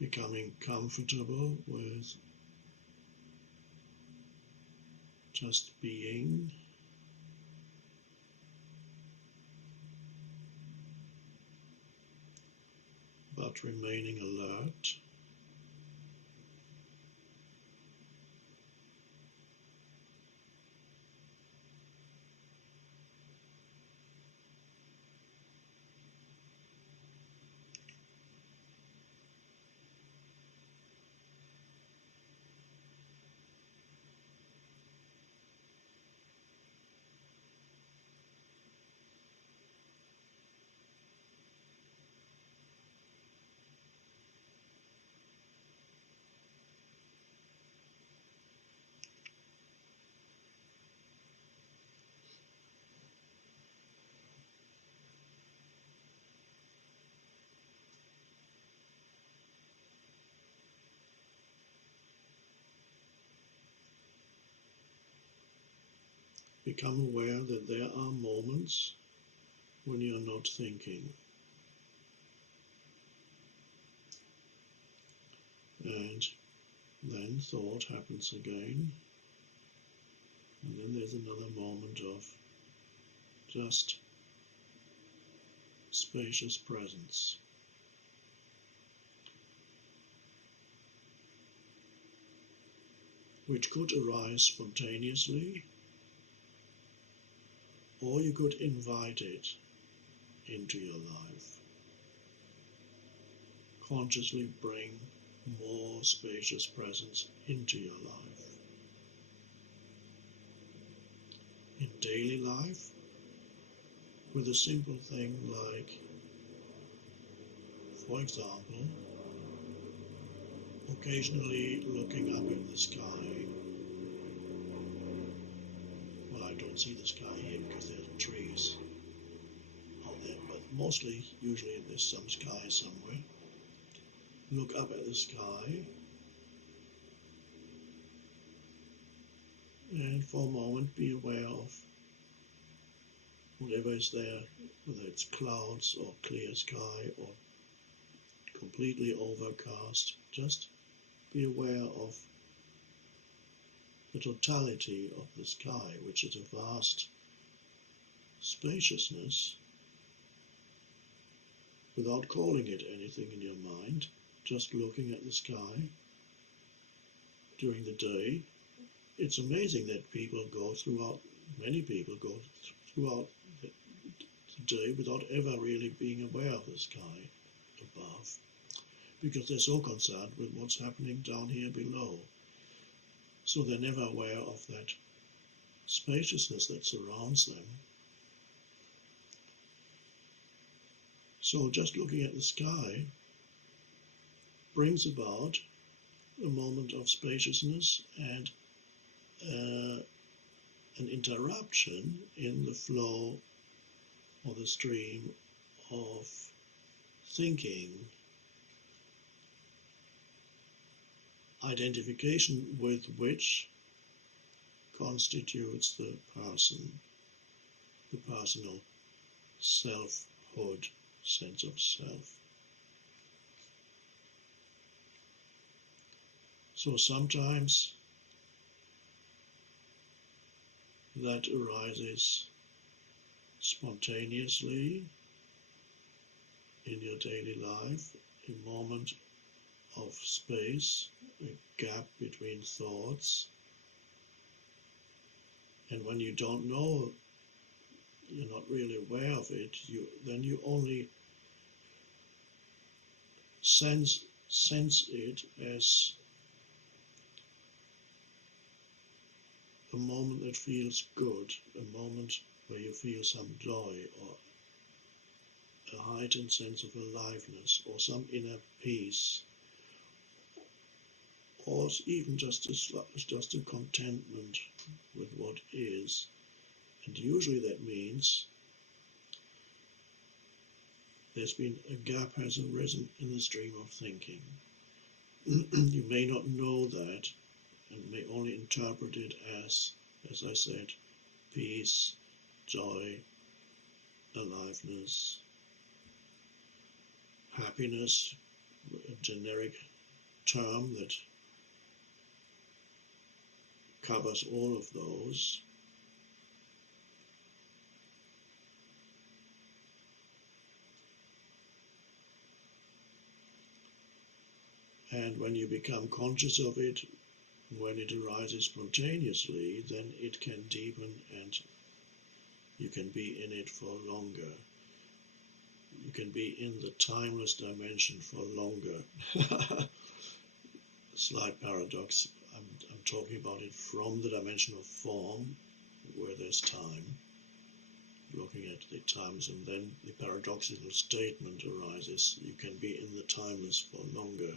becoming comfortable with just being, but remaining alert. Become aware that there are moments when you are not thinking. And then thought happens again. And then there's another moment of just spacious presence. Which could arise spontaneously, or you could invite it into your life. Consciously bring more spacious presence into your life. In daily life, with a simple thing like, for example, occasionally looking up in the sky. Well, I don't see the sky here because there are trees out there, but usually there's some sky somewhere. Look up at the sky and for a moment be aware of whatever is there, whether it's clouds or clear sky or completely overcast. Just be aware of the totality of the sky, which is a vast spaciousness, without calling it anything in your mind, just looking at the sky during the day. It's amazing that many people go throughout the day without ever really being aware of the sky above, because they're so concerned with what's happening down here below. So they're never aware of that spaciousness that surrounds them. So just looking at the sky brings about a moment of spaciousness and an interruption in the flow or the stream of thinking, identification with which constitutes the person, the personal selfhood, sense of self. So sometimes that arises spontaneously in your daily life, a moment of space, a gap between thoughts. And when you don't know, you're not really aware of it, then you only sense it as a moment that feels good, a moment where you feel some joy or a heightened sense of aliveness or some inner peace, or even just a contentment with what is. And usually that means there's been a gap has arisen in the stream of thinking. You may not know that and may only interpret it as I said, peace, joy, aliveness, happiness, a generic term that covers all of those. And when you become conscious of it, when it arises spontaneously, then it can deepen and you can be in it for longer. You can be in the timeless dimension for longer. Slight paradox. I'm talking about it from the dimension of form, where there's time, looking at the times, and then the paradoxical statement arises, you can be in the timeless for longer.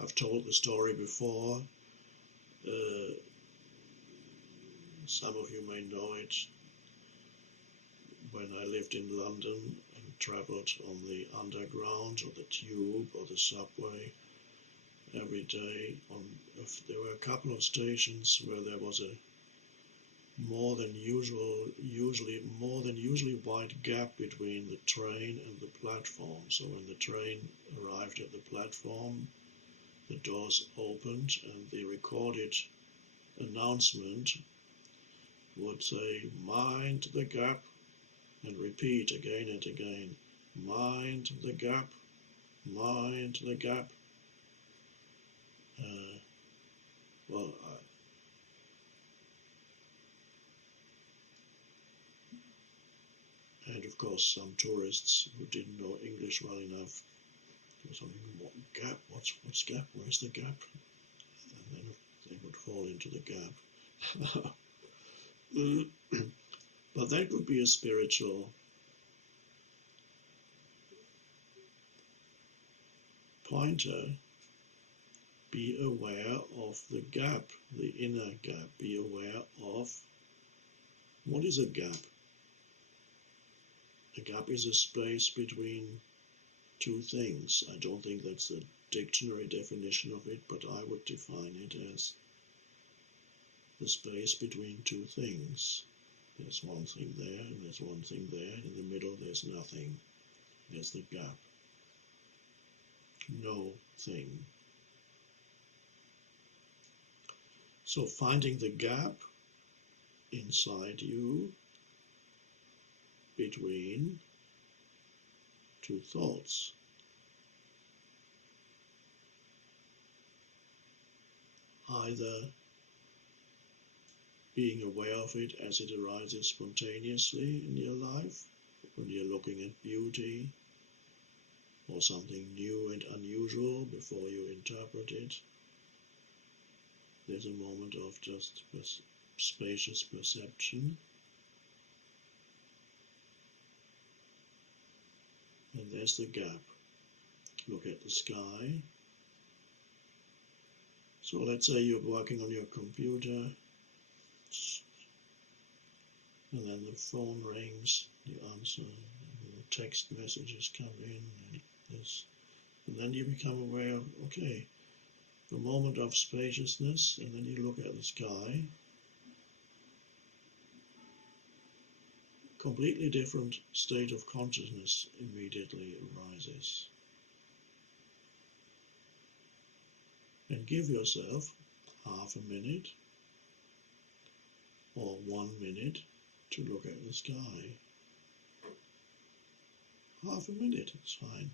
I've told the story before. Some of you may know it. When I lived in London and travelled on the underground or the tube or the subway every day, there were a couple of stations where there was a usually more than usually wide gap between the train and the platform. So when the train arrived at the platform, the doors opened and the recorded announcement would say, "Mind the gap," and repeat again and again, "Mind the gap, mind the gap." And of course some tourists who didn't know English well enough were something, "What gap? What's gap? Where's the gap?" And then they would fall into the gap. But that could be a spiritual pointer. Be aware of the gap, the inner gap. Be aware of what is a gap. A gap is a space between two things. I don't think that's the dictionary definition of it, but I would define it as the space between two things. There's one thing there, and there's one thing there, and in the middle there's nothing. There's the gap. No thing. So finding the gap inside you between two thoughts. Either being aware of it as it arises spontaneously in your life, when you're looking at beauty or something new and unusual before you interpret it. There's a moment of just spacious perception. And there's the gap. Look at the sky. So let's say you're working on your computer, and then the phone rings, you answer, and the text messages come in, and then you become aware of, okay, the moment of spaciousness, and then you look at the sky. Completely different state of consciousness immediately arises. And give yourself half a minute or 1 minute to look at the sky. Half a minute, it's fine.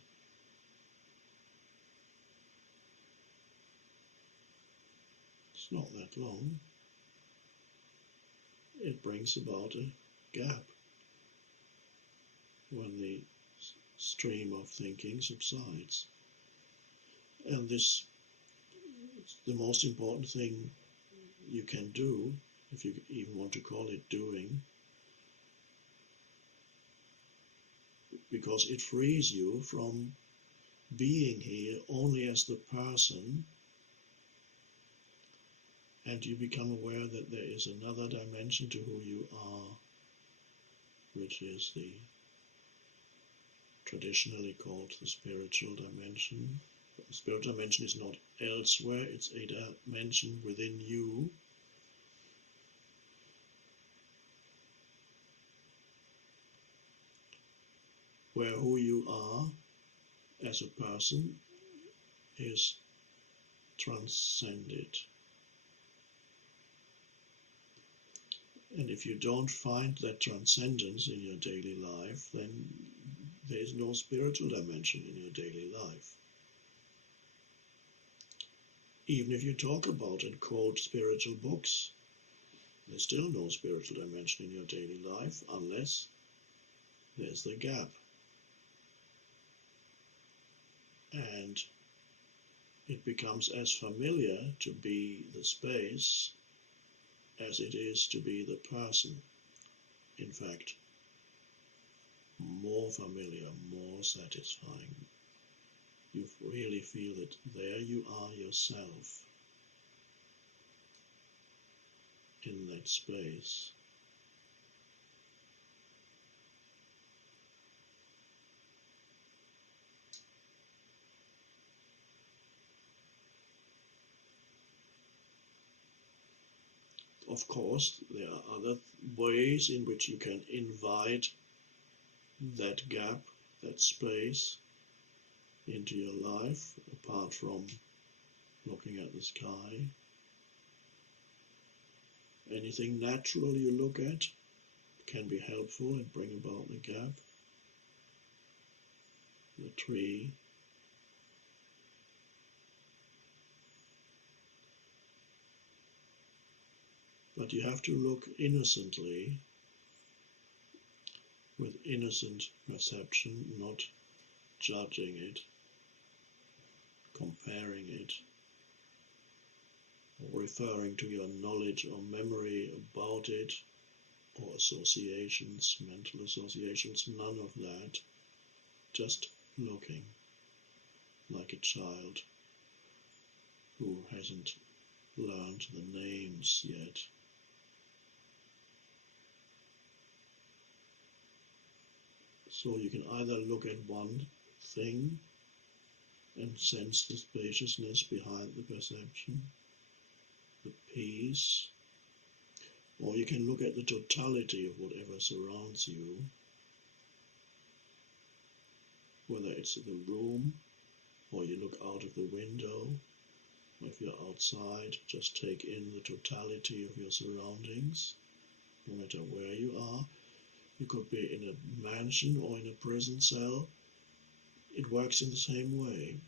It's not that long. It brings about a gap when the stream of thinking subsides. And this is the most important thing you can do, if you even want to call it doing, because it frees you from being here only as the person, and you become aware that there is another dimension to who you are, which is the traditionally called the spiritual dimension, The spirit dimension is not elsewhere, it's a dimension within you. Where who you are as a person is transcended. And if you don't find that transcendence in your daily life, then there is no spiritual dimension in your daily life. Even if you talk about and quote spiritual books, there's still no spiritual dimension in your daily life unless there's the gap. And it becomes as familiar to be the space as it is to be the person. In fact, more familiar, more satisfying. You really feel that there you are yourself in that space. Of course, there are other ways in which you can invite that gap, that space into your life, apart from looking at the sky. Anything natural you look at can be helpful and bring about the gap. The tree. But you have to look innocently, with innocent perception, not judging it, comparing it, or referring to your knowledge or memory about it, or associations, mental associations, none of that. Just looking like a child who hasn't learned the names yet. So you can either look at one thing and sense the spaciousness behind the perception, the peace, or you can look at the totality of whatever surrounds you, whether it's the room, or you look out of the window, or if you're outside, just take in the totality of your surroundings, no matter where you are. You could be in a mansion or in a prison cell. It works in the same way.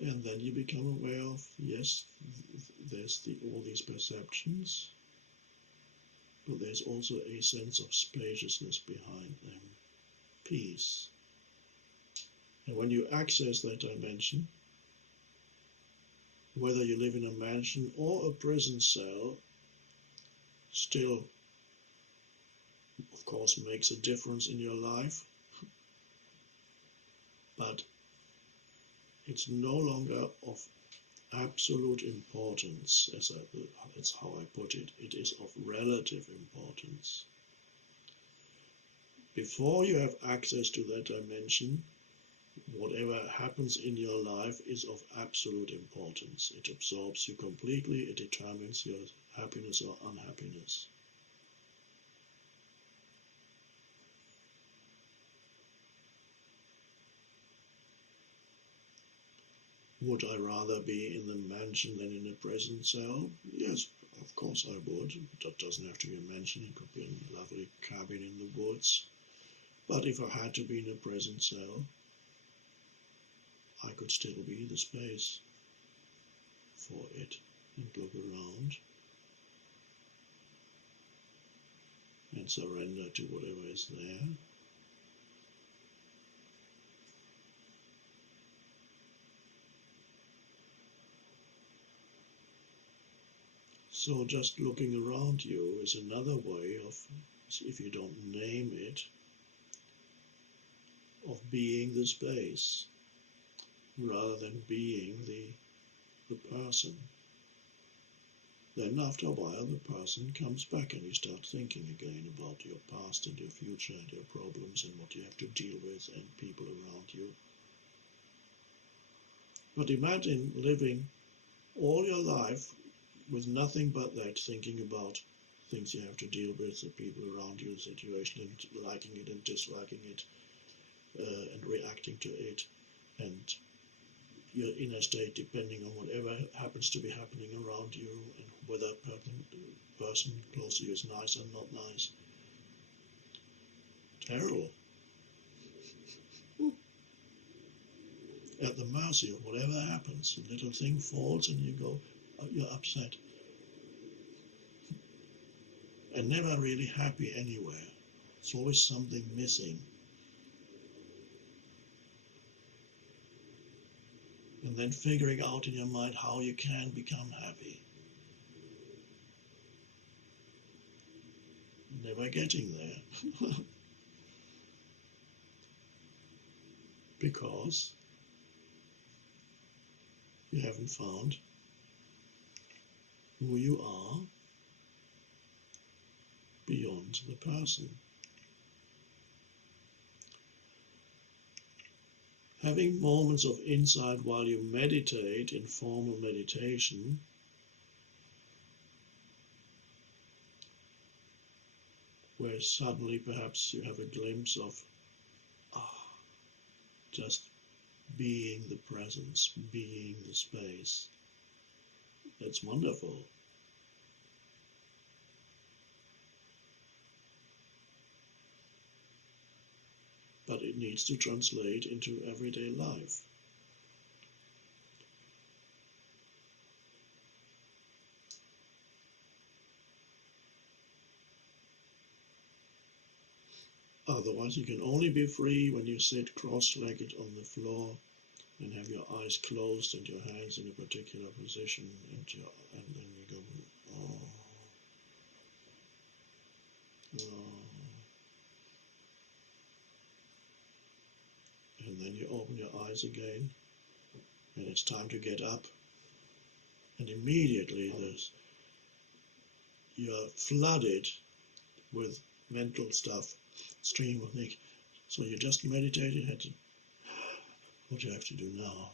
And then you become aware of, yes, there's all these perceptions, but there's also a sense of spaciousness behind them, peace. And when you access that dimension, whether you live in a mansion or a prison cell, still, of course, makes a difference in your life, but it's no longer of absolute importance, that's how I put it. It is of relative importance. Before you have access to that dimension, whatever happens in your life is of absolute importance. It absorbs you completely, it determines your happiness or unhappiness. Would I rather be in the mansion than in a prison cell? Yes, of course I would. That doesn't have to be a mansion, it could be a lovely cabin in the woods. But if I had to be in a prison cell, I could still be the space for it and look around and surrender to whatever is there. So just looking around you is another way of, if you don't name it, of being the space rather than being the person. then after a while the person comes back and you start thinking again about your past and your future and your problems and what you have to deal with and people around you. But imagine living all your life with nothing but that, thinking about things you have to deal with, the people around you, the situation, and liking it and disliking it, and reacting to it, and your inner state depending on whatever happens to be happening around you, and whether a person close to you is nice or not nice. Terrible. At the mercy of whatever happens. A little thing falls and you go, you're upset. And never really happy anywhere. It's always something missing. And then figuring out in your mind how you can become happy. Never getting there. Because you haven't found who you are beyond the person. Having moments of insight while you meditate in formal meditation where suddenly perhaps you have a glimpse of just being the presence, being the space. That's wonderful. But it needs to translate into everyday life. Otherwise, you can only be free when you sit cross-legged on the floor and have your eyes closed and your hands in a particular position, and then you go, oh, oh. And then you open your eyes again, and it's time to get up, and immediately you're flooded with mental stuff, stream of things. So you just meditated, had to, what do you have to do now?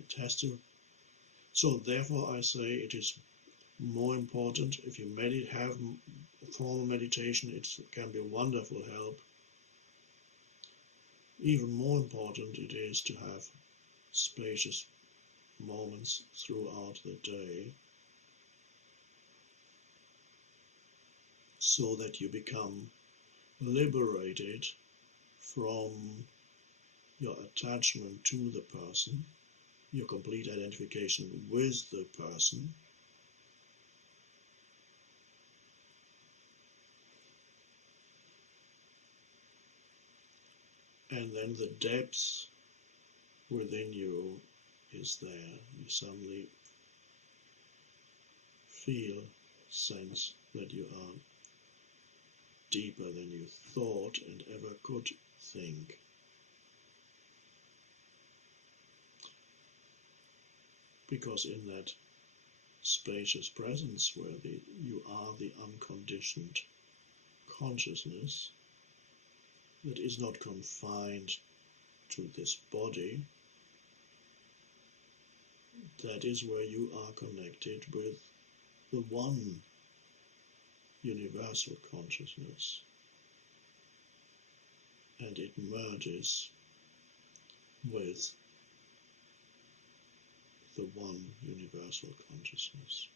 It has to. So therefore I say it is more important, if you have formal meditation, it can be a wonderful help. Even more important it is to have spacious moments throughout the day so that you become liberated from your attachment to the person, your complete identification with the person, and then the depths within you is there. You suddenly sense that you are deeper than you thought and ever could think. Because in that spacious presence where you are the unconditioned consciousness that is not confined to this body, that is where you are connected with the one universal consciousness, and it merges with the one universal consciousness.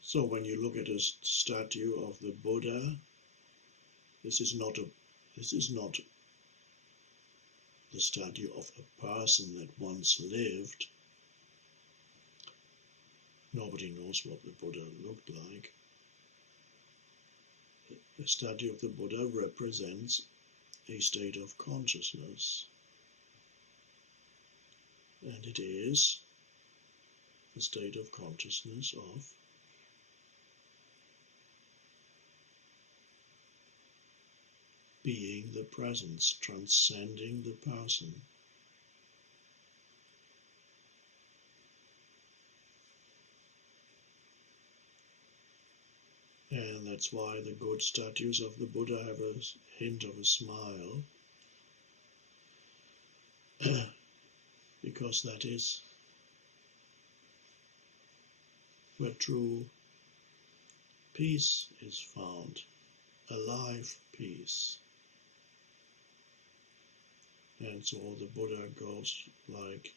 So when you look at a statue of the Buddha, this is not the statue of a person that once lived. Nobody knows what the Buddha looked like. The statue of the Buddha represents a state of consciousness, and it is a state of consciousness of being the presence, transcending the person. And that's why the good statues of the Buddha have a hint of a smile, because that is where true peace is found, alive peace. And so the Buddha goes like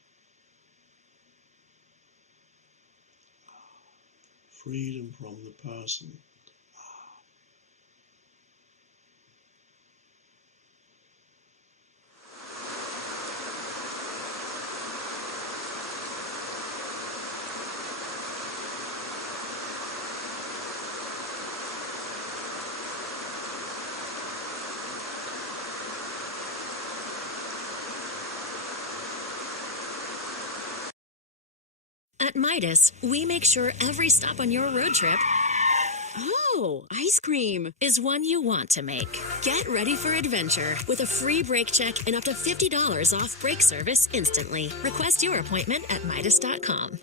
freedom from the person. At Midas, we make sure every stop on your road trip Oh, ice cream is one you want to make. Get ready for adventure with a free brake check and up to $50 off brake service instantly. Request your appointment at Midas.com.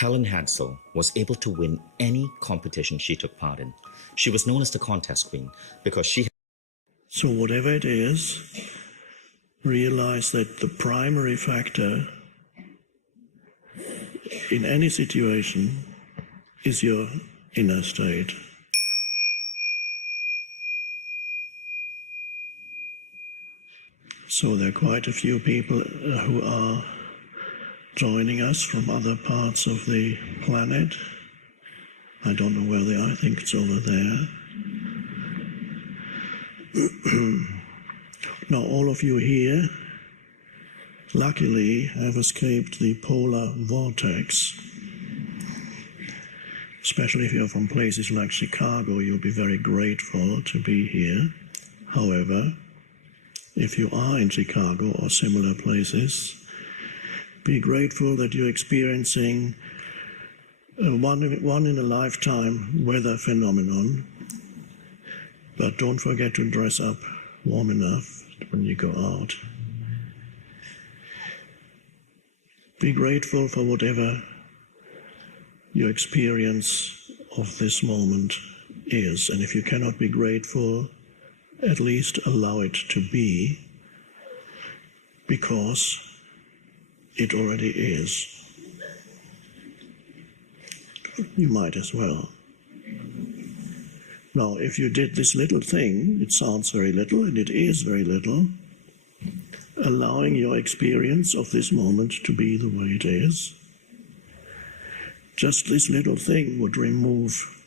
Helen Hadsell was able to win any competition she took part in. She was known as the contest queen because she... So whatever it is, realize that the primary factor in any situation is your inner state. So there are quite a few people who are joining us from other parts of the planet. I don't know where they are, I think it's over there. Now all of you here, luckily, have escaped the polar vortex. Especially if you're from places like Chicago, you'll be very grateful to be here. However, if you are in Chicago or similar places, be grateful that you're experiencing a one-in-a-lifetime weather phenomenon, but don't forget to dress up warm enough when you go out. Be grateful for whatever your experience of this moment is, and if you cannot be grateful, at least allow it to be, because it already is. You might as well. Now, if you did this little thing, it sounds very little, and it is very little, allowing your experience of this moment to be the way it is, just this little thing would remove,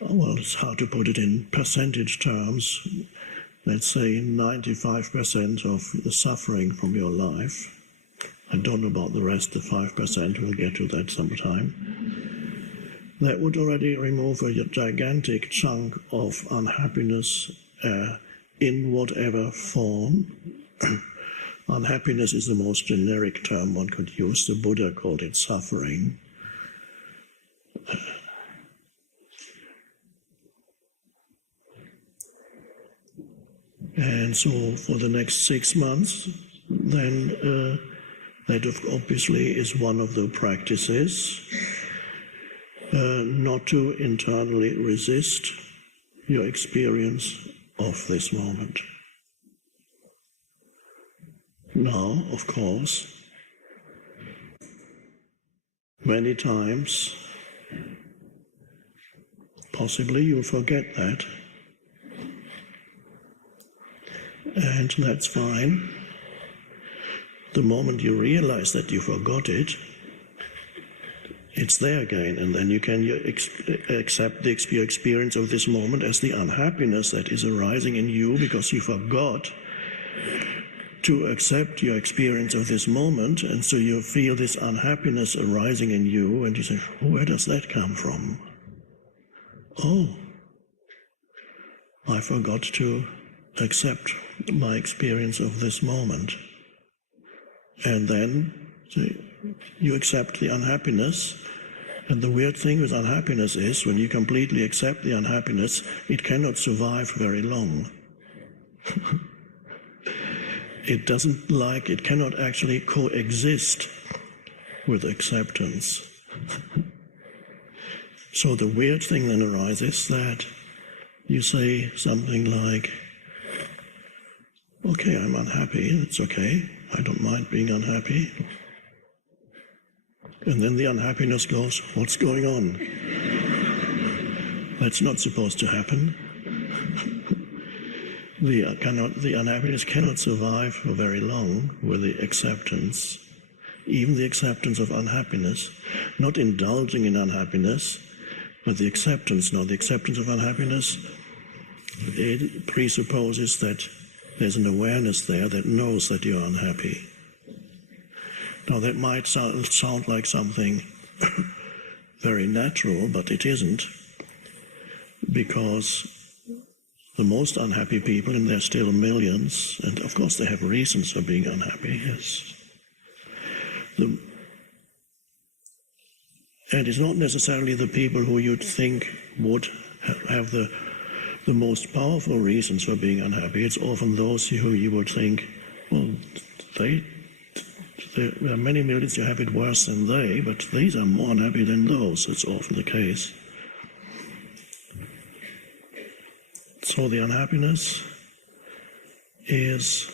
well, it's hard to put it in percentage terms, let's say 95% of the suffering from your life. I don't know about the rest, the 5%, we'll get to that sometime. That would already remove a gigantic chunk of unhappiness in whatever form. Unhappiness is the most generic term one could use. The Buddha called it suffering. And so for the next 6 months, then that obviously is one of the practices, not to internally resist your experience of this moment. Now, of course, many times, possibly you'll forget that, and that's fine. The moment you realize that you forgot it, it's there again, and then you can accept your experience of this moment as the unhappiness that is arising in you because you forgot to accept your experience of this moment, and so you feel this unhappiness arising in you, and you say, where does that come from? Oh, I forgot to accept my experience of this moment. And then you accept the unhappiness, and the weird thing with unhappiness is when you completely accept the unhappiness, it cannot survive very long. It cannot actually coexist with acceptance. So the weird thing then arises that you say something like, okay, I'm unhappy, it's okay, I don't mind being unhappy. And then the unhappiness goes, what's going on? That's not supposed to happen. The unhappiness cannot survive for very long with the acceptance, even the acceptance of unhappiness, not indulging in unhappiness, but the acceptance. Now, the acceptance of unhappiness, it presupposes that there's an awareness there that knows that you're unhappy. Now, that might sound like something very natural, but it isn't, because the most unhappy people, and there are still millions, and of course they have reasons for being unhappy, yes. And it's not necessarily the people who you'd think would have the most powerful reasons for being unhappy. It's often those who you would think, well, they there are many millions who have it worse than they, but these are more unhappy than those. That's often the case. So the unhappiness is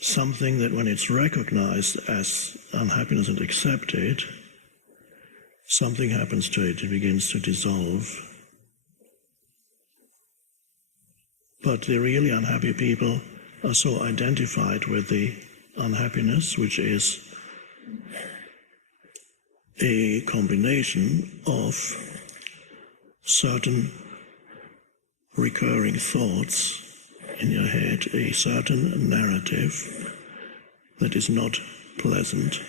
something that when it's recognized as unhappiness and accepted, something happens to it. It begins to dissolve. But the really unhappy people are so identified with the unhappiness, which is a combination of certain recurring thoughts in your head, a certain narrative that is not pleasant,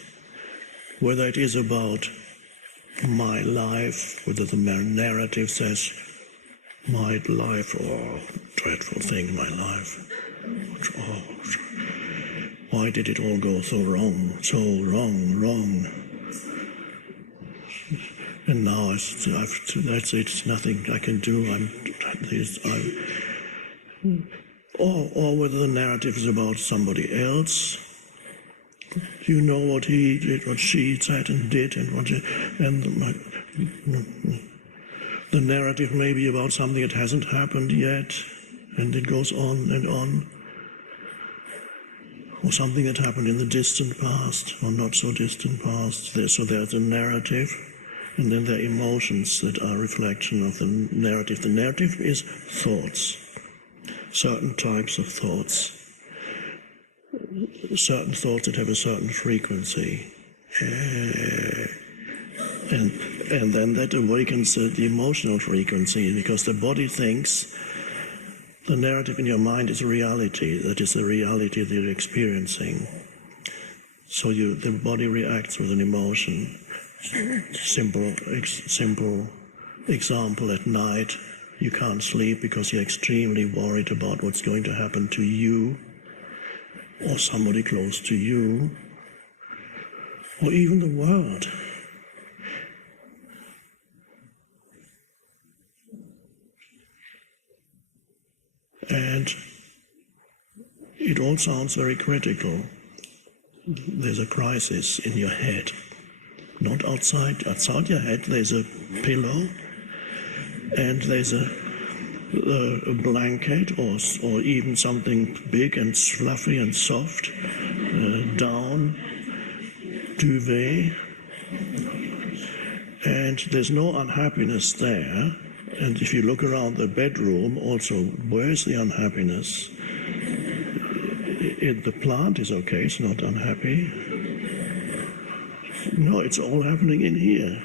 whether it is about my life, whether the narrative says my life, oh, dreadful thing, my life, oh, why did it all go so wrong, wrong, and now that's it, it's nothing I can do, or whether the narrative is about somebody else. You know what he did, what she said and did, and the narrative may be about something that hasn't happened yet, and it goes on and on, or something that happened in the distant past, or not so distant past. So there's a narrative, and then there are emotions that are a reflection of the narrative. The narrative is thoughts, certain types of thoughts. Certain thoughts that have a certain frequency, and then that awakens the emotional frequency, because the body thinks the narrative in your mind is reality, that is the reality that you're experiencing. So the body reacts with an emotion. Simple example, at night you can't sleep because you're extremely worried about what's going to happen to you, or somebody close to you, or even the world. And it all sounds very critical. There's a crisis in your head, not outside. Outside your head there's a pillow, and there's a blanket, or even something big and fluffy and soft, down, duvet, and there's no unhappiness there. And if you look around the bedroom also, where's the unhappiness? The plant is okay, it's not unhappy. No, it's all happening in here.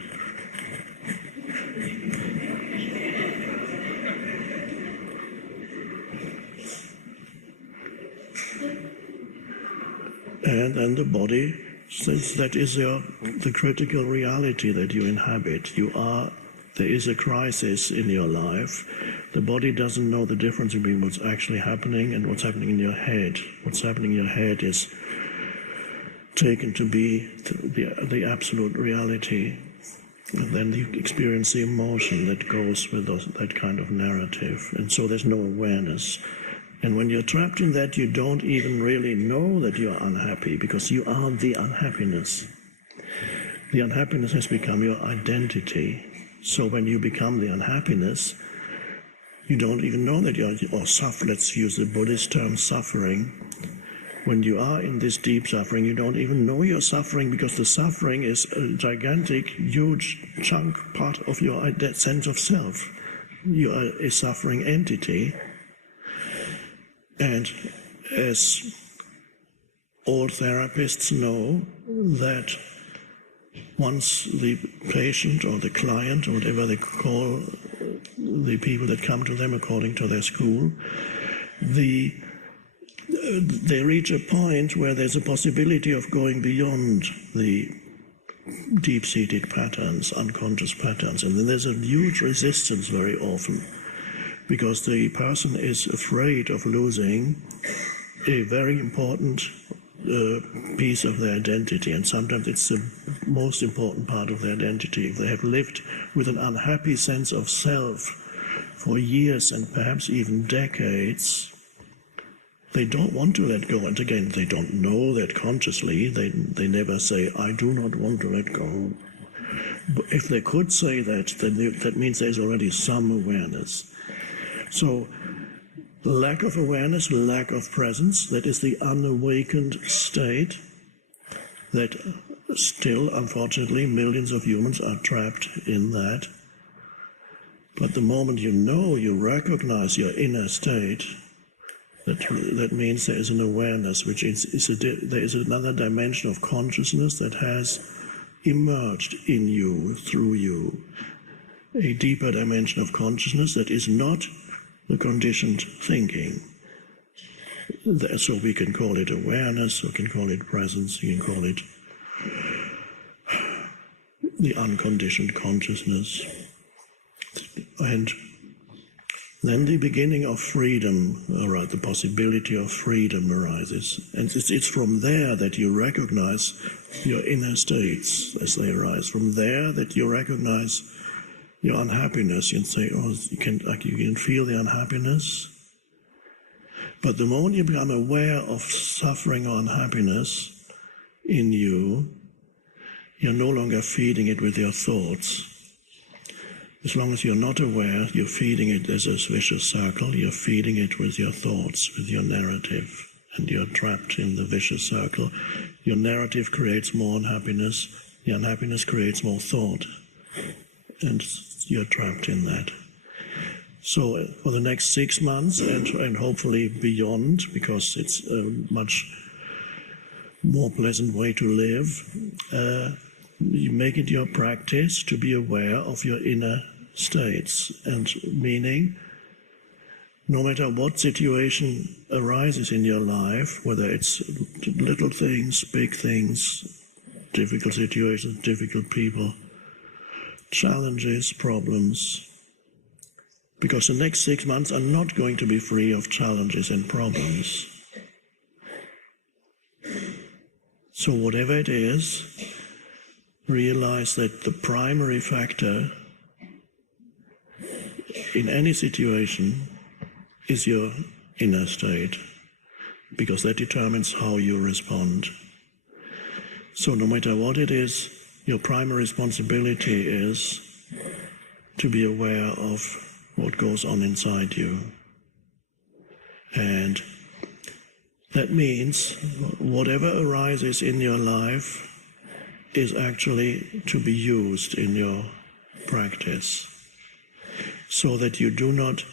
And the body says that is the critical reality that you inhabit. There is a crisis in your life. The body doesn't know the difference between what's actually happening and what's happening in your head. What's happening in your head is taken to be the absolute reality. And then you experience the emotion that goes with that kind of narrative. And so there's no awareness. And when you're trapped in that, you don't even really know that you're unhappy, because you are the unhappiness. The unhappiness has become your identity. So when you become the unhappiness, you don't even know that let's use the Buddhist term suffering. When you are in this deep suffering, you don't even know you're suffering, because the suffering is a gigantic, huge chunk, part of your sense of self. You are a suffering entity. And as all therapists know, that once the patient or the client, or whatever they call the people that come to them according to their school, they reach a point where there's a possibility of going beyond the deep-seated patterns, unconscious patterns. And then there's a huge resistance very often, because the person is afraid of losing a very important piece of their identity, and sometimes it's the most important part of their identity. If they have lived with an unhappy sense of self for years and perhaps even decades, They don't want to let go. And again, they don't know that consciously. They never say, I do not want to let go. But if they could say that, then that means there's already some awareness. So lack of awareness, lack of presence, that is the unawakened state that still, unfortunately, millions of humans are trapped in that. But the moment you know, you recognize your inner state, that means there is an awareness, which there is another dimension of consciousness that has emerged in you, through you. A deeper dimension of consciousness that is not the conditioned thinking. So we can call it awareness, we can call it presence, we can call it the unconditioned consciousness. And then the beginning of freedom, or the possibility of freedom arises. And it's from there that you recognize your inner states as they arise. From there that you recognize your unhappiness. You can say, oh, you can feel the unhappiness. But the moment you become aware of suffering or unhappiness in you, you're no longer feeding it with your thoughts. As long as you're not aware, you're feeding it as a vicious circle. You're feeding it with your thoughts, with your narrative, and you're trapped in the vicious circle. Your narrative creates more unhappiness. The unhappiness creates more thought, and you're trapped in that. So for the next 6 months, and hopefully beyond, because it's a much more pleasant way to live, you make it your practice to be aware of your inner states, and meaning no matter what situation arises in your life, whether it's little things, big things, difficult situations, difficult people, challenges, problems, because the next 6 months are not going to be free of challenges and problems. So whatever it is, realize that the primary factor in any situation is your inner state, because that determines how you respond. So no matter what it is, your primary responsibility is to be aware of what goes on inside you. And that means whatever arises in your life is actually to be used in your practice, so that you do not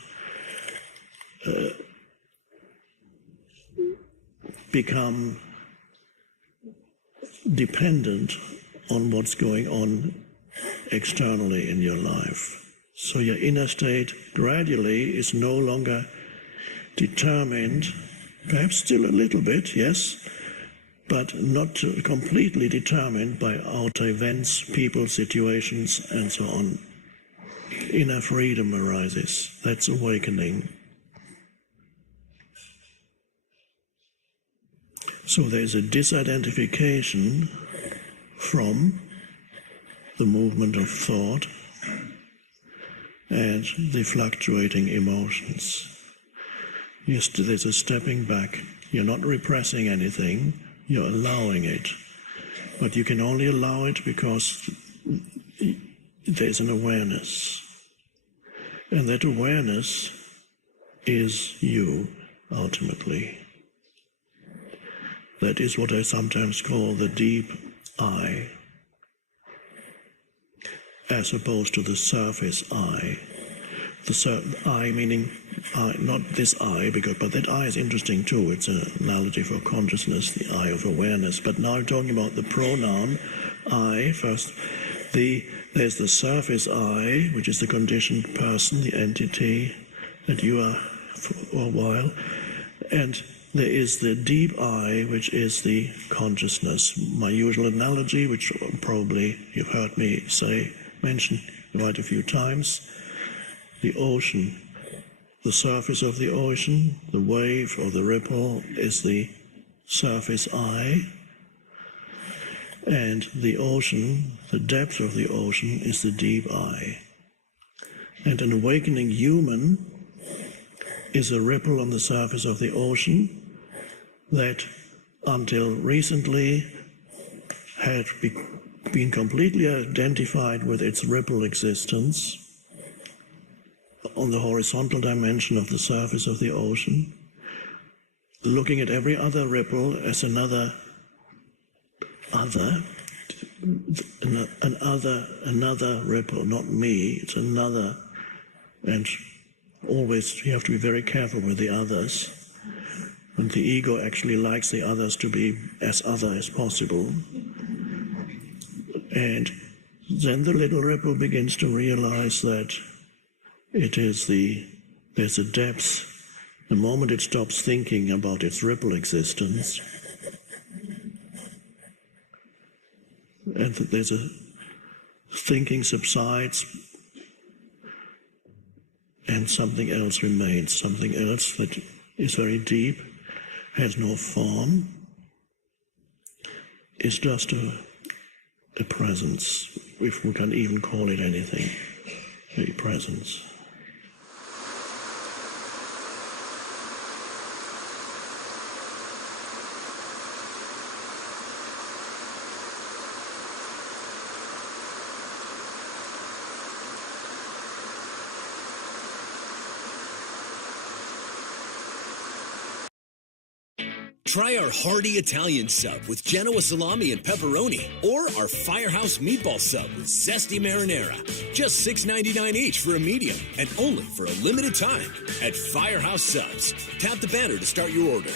become dependent on what's going on externally in your life. So your inner state gradually is no longer determined, perhaps still a little bit, yes, but not completely determined by outer events, people, situations, and so on. Inner freedom arises. That's awakening. So there's a disidentification from the movement of thought and the fluctuating emotions. Yes, there's a stepping back. You're not repressing anything, you're allowing it. But you can only allow it because there's an awareness. And that awareness is you, ultimately. That is what I sometimes call the deep I, as opposed to the surface I. The I meaning not this I, but that I is interesting too. It's an analogy for consciousness, the I of awareness. But now I'm talking about the pronoun I first. There's the surface I, which is the conditioned person, the entity that you are for a while, and there is the deep I, which is the consciousness. My usual analogy, which probably you've heard me mention quite a few times, the ocean. The surface of the ocean, the wave or the ripple, is the surface I, and the ocean, the depth of the ocean, is the deep I. And an awakening human is a ripple on the surface of the ocean, that until recently had been completely identified with its ripple existence on the horizontal dimension of the surface of the ocean, looking at every other ripple as another ripple, not me, it's another, and always you have to be very careful with the others. And the ego actually likes the others to be as other as possible. And then the little ripple begins to realize that there's a depth. The moment it stops thinking about its ripple existence, and that there's a thinking subsides, and something else remains, something else that is very deep, has no form, is just a presence, if we can even call it anything, a presence. Try our hearty Italian sub with Genoa salami and pepperoni, or our Firehouse meatball sub with zesty marinara. Just $6.99 each for a medium, and only for a limited time at Firehouse Subs. Tap the banner to start your order.